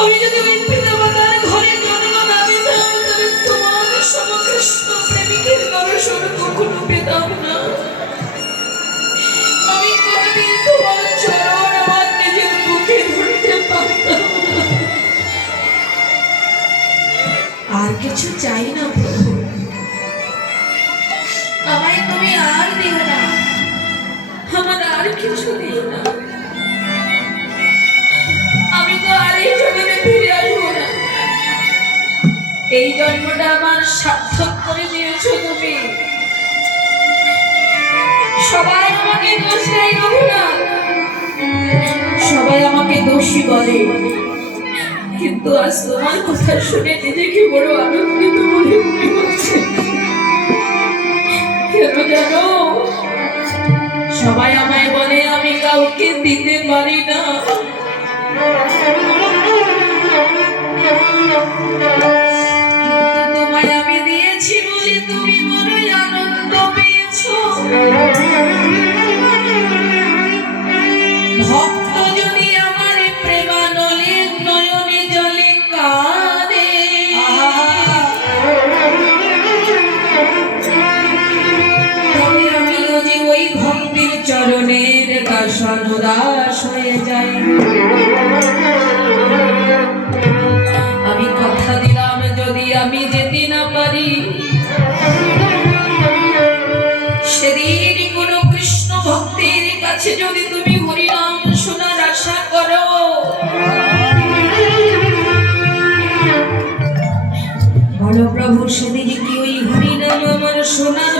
আমি যদি ওই পিতামাতার ঘরে জন্ম না পেতাম তবে তোমার সমকৃষ্ণ প্রেমিকের দর্শন কখনো পেতাম না। আমি কোনদিন তোমার চরণ আমার নিজের বুকে ধরতে পারতাম না। আর কিছু চাই না প্রভু, আমায় তুমি আর দিও না, আমার আর কিছু দিও না। আমি তো আর এই জন্মে ফিরে আসবো না। এই জন্মটা আমার সার্থক করে দিয়েছো তুমি। সবাই আমাকে দোষ দেয় রঘুনাথ, সবাই আমাকে দোষী বলে, কিন্তু আজ তোমার কথা শুনে নিজেকে বড় আনন্দিত মনে হচ্ছে। কেন জানো? সবাই আমায় বলে আমি কাউকে দিতে পারি না, তোমায় আমি দিয়েছি বলে তুমি বড়ই আনন্দ পেয়েছো। ভক্ত যদি আমার প্রেমানলে নয়নে জলে কাঁদে, তবে আমিও যে ওই ভক্তির চরণের দাসন উদাস হয়ে যাই। আমি কথা দিলাম যদি আমি যেতে না পারি, সেদিন কোন কৃষ্ণ ভক্তের কাছে যদি তুমি হরিনাম শোনার আশা করো, বলো প্রভু সেদিন কি ওই হরিনাম আমার শোনার